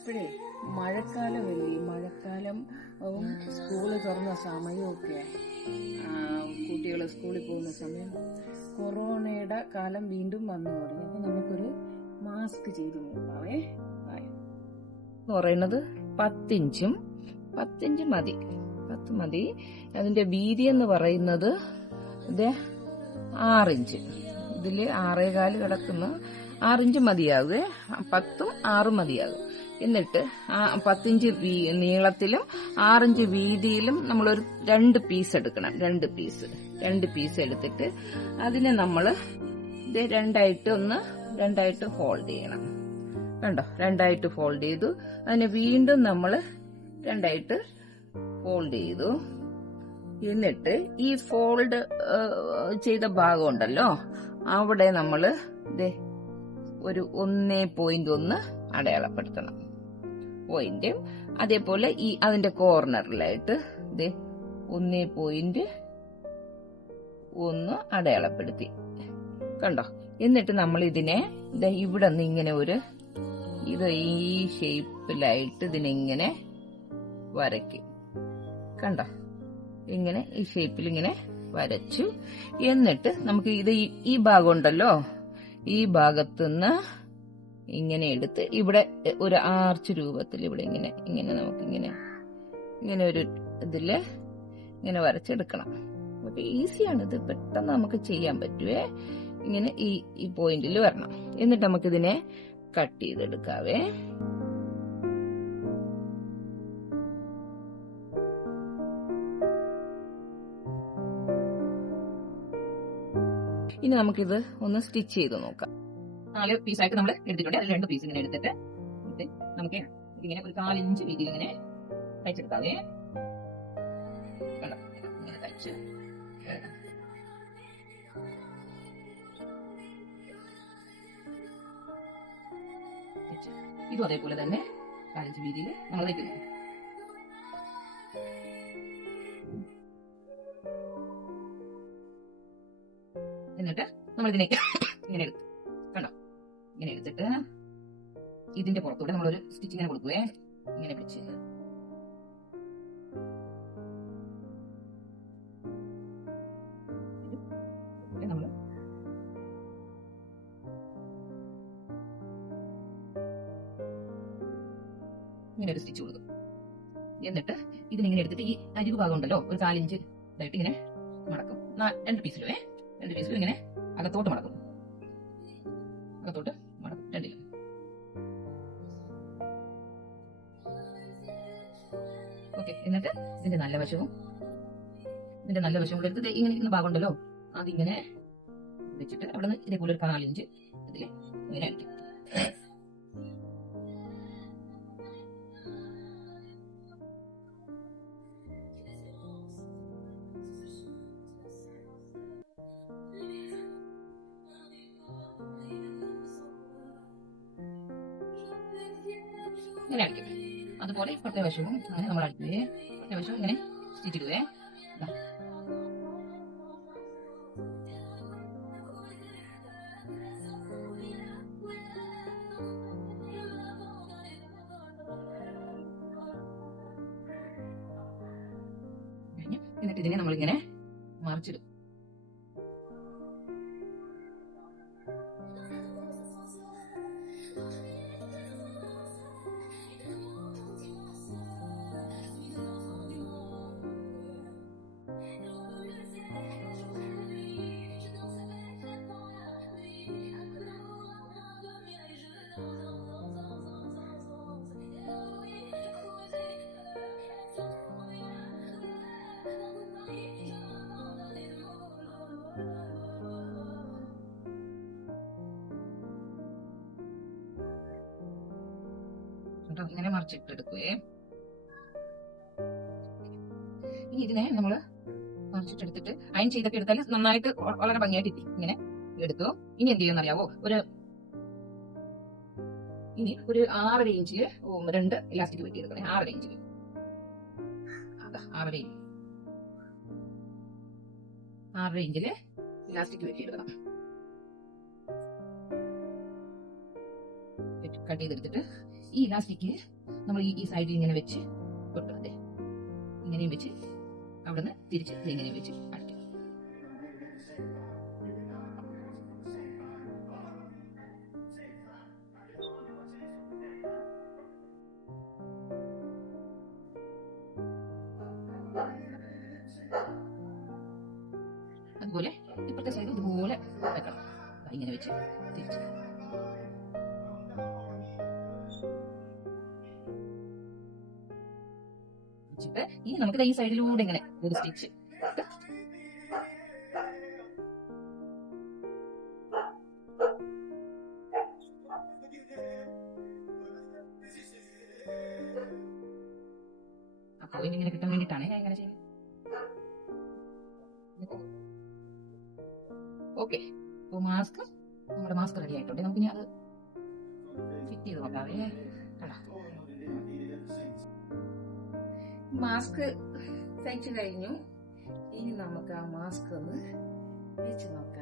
ഇപ്പോഴേ മഴക്കാലമല്ലേ, മഴക്കാലം സ്കൂള് തുറന്ന സമയമൊക്കെ, കുട്ടികൾ സ്കൂളിൽ പോകുന്ന സമയം, കൊറോണയുടെ കാലം വീണ്ടും വന്നു തുടങ്ങി. അപ്പൊ നമുക്കൊരു മാസ്ക് ചെയ്ത് നോക്കാവേ. എന്ന് പറയുന്നത് 10 ഇഞ്ചും 10 ഇഞ്ച് മതി, 10 മതി. അതിന്റെ വീതി എന്ന് പറയുന്നത് 6 ഇഞ്ച്. ഇതില് 6.25 കിടക്കുന്ന 6 ഇഞ്ച് മതിയാകുവേ. 10ഉം 6ഉം മതിയാകും. എന്നിട്ട് 10 ഇഞ്ച് നീളത്തിലും 6 ഇഞ്ച് വീതിയിലും നമ്മളൊരു 2 പീസ് എടുക്കണം. 2 പീസ് എടുത്തിട്ട് അതിനെ നമ്മള് രണ്ടായിട്ട് ഫോൾഡ് ചെയ്യണം. കണ്ടോ, രണ്ടായിട്ട് ഫോൾഡ് ചെയ്തു. അതിനെ വീണ്ടും നമ്മള് രണ്ടായിട്ട് ഫോൾഡ് ചെയ്തു. എന്നിട്ട് ഈ ഫോൾഡ് ചെയ്ത ഭാഗം ഉണ്ടല്ലോ, അവിടെ നമ്മള് ഒരു 1.1 അടയാളപ്പെടുത്തണം പോയിന്റ്. അതേപോലെ ഈ അതിന്റെ കോർണറിലായിട്ട് 1.1 അടയാളപ്പെടുത്തി. കണ്ടോ? എന്നിട്ട് നമ്മൾ ഇതിനെ ഇവിടെ നിന്ന് ഇങ്ങനെ ഈ ഷേപ്പിലായിട്ട് ഇതിനെ വരയ്ക്കും. കണ്ടോ? ഇങ്ങനെ ഈ ഷേപ്പിൽ ഇങ്ങനെ വരച്ചു. എന്നിട്ട് നമുക്ക് ഈ ഭാഗം ഉണ്ടല്ലോ, ഈ ഭാഗത്തുനിന്ന് ഇങ്ങനെ എടുത്ത് ഇവിടെ ഒരു ആർച്ച് രൂപത്തിൽ ഇവിടെ ഇങ്ങനെ നമുക്ക് ഇങ്ങനെ ഒരു ഇതില് ഇങ്ങനെ വരച്ചെടുക്കണം. അപ്പൊ ഈസിയാണ് ഇത്, പെട്ടെന്ന് നമുക്ക് ചെയ്യാൻ പറ്റുവേ. ഇങ്ങനെ ഈ പോയിന്റിൽ വരണം. എന്നിട്ട് നമുക്കിതിനെ കട്ട് ചെയ്തെടുക്കാവേ. ഇനി നമുക്കിത് ഒന്ന് സ്റ്റിച്ച് ചെയ്ത് നോക്കാം. 4 പീസായിട്ട് നമ്മൾ എടുത്തിട്ടുണ്ട്. അതിൽ 2 പീസ് ഇങ്ങനെ എടുത്തിട്ട് നമുക്ക് ഇങ്ങനെ ഒരു 4 ഇഞ്ച് വീതിയിൽ ഇങ്ങനെ തയ്ച്ചെടുക്കാവേ. ഇങ്ങനെ തയ്ച്ച് ഇതും അതേപോലെ തന്നെ 4 ഇഞ്ച് വീതിയിൽ നമ്മൾ തയ്ക്കുന്നു. എന്നിട്ട് നമ്മൾ ഇതിനെ ഇങ്ങനെ എടുത്തു. കണ്ടോ? ഇങ്ങനെ എടുത്തിട്ട് ഇതിന്റെ പുറത്തൂടെ നമ്മളൊരു സ്റ്റിച്ച് ഇങ്ങനെ കൊടുക്കുവേ. ഇങ്ങനെ പിടിച്ച് നമ്മൾ ഇങ്ങനെ ഒരു സ്റ്റിച്ച് കൊടുക്കും. എന്നിട്ട് ഇതിനിങ്ങനെ എടുത്തിട്ട് ഈ അരികു ഭാഗം ഉണ്ടല്ലോ, ഒരു 4 ഇഞ്ച് ഇതായിട്ട് ഇങ്ങനെ മടക്കും. 2 പീസിലുവേ, 2 പീസിലും ഇങ്ങനെ അകത്തോട്ട് മടക്കും. 2 ഓക്കെ. എന്നിട്ട് ഇതിന്റെ നല്ല വശവും എടുത്ത് ഇങ്ങനെ ഇരിക്കുന്ന ഭാഗം ഉണ്ടല്ലോ, അതിങ്ങനെ വെച്ചിട്ട് അവിടെ നിന്ന് ഇതേപോലെ ഒരു 4 ഇഞ്ച് ഇതിൽ ഇങ്ങനെ അടിക്കും. ഇങ്ങനെ അടിക്കും. അതുപോലെ ഇപ്പുറത്തെ വശവും അങ്ങനെ നമ്മൾ അടിക്കുവേ. ഇപ്പുറത്തെ വശവും ഇങ്ങനെ സ്റ്റിച്ച് ഇടുവേ. എന്നിട്ട് ഇതിനെ നമ്മളിങ്ങനെ മറിച്ചിടും. ഇങ്ങനെ മറിച്ചിട്ടെടുക്കുവേ. ഇനി ഇതിനെ നമ്മള് മറിച്ചിട്ടെടുത്തിട്ട് അയൺ ചെയ്തൊക്കെ എടുത്താൽ നന്നായിട്ട് വളരെ ഭംഗിയായിട്ട് ഇങ്ങനെ എടുത്തു. ഇനി എന്ത് ചെയ്യുമെന്ന് അറിയാവോ? ഇനി ഒരു 6.5 ഇഞ്ചില് 2 ഇലാസ്റ്റിക് വെട്ടി എടുക്കണേ. 6.5 ഇഞ്ചില് 6.5 ഇഞ്ചില് ഇലാസ്റ്റിക് വെട്ടി എടുക്കണം. കട്ട് ചെയ്തെടുത്തിട്ട് ഈ ഇലാസ്റ്റിക് നമ്മൾ ഈ സൈഡിൽ ഇങ്ങനെ വെച്ച് കൊടുക്കുന്നത്, ഇങ്ങനെയും വെച്ച് അവിടെ നിന്ന് തിരിച്ച് ഇങ്ങനെ വെച്ച് അടിക്കും. അതുപോലെ ഇപ്പുറത്തെ സൈഡ് ഇതുപോലെ വെക്കണം, ഇങ്ങനെ വെച്ച് തിരിച്ച്. ഇനി നമുക്ക് ഈ സൈഡിലൂടെ ഇങ്ങനെ ഒരു സ്റ്റിച്ച് പോയിന്റ് ഇങ്ങനെ കിട്ടാൻ വേണ്ടിയിട്ടാണ് ഞാൻ ഇങ്ങനെ ചെയ്യുന്നത്. ഓക്കെ, അപ്പോൾ നമ്മുടെ മാസ്ക് റെഡി ആയിട്ടുണ്ട്. നമുക്ക് ഇനി അത് ഫിറ്റ് ചെയ്ത് നോക്കാവേ. മാസ്ക് തയ്ച്ചു കഴിഞ്ഞു. ഇനി നമുക്ക് ആ മാസ്ക് ഒന്ന് വെച്ച് നോക്കാം.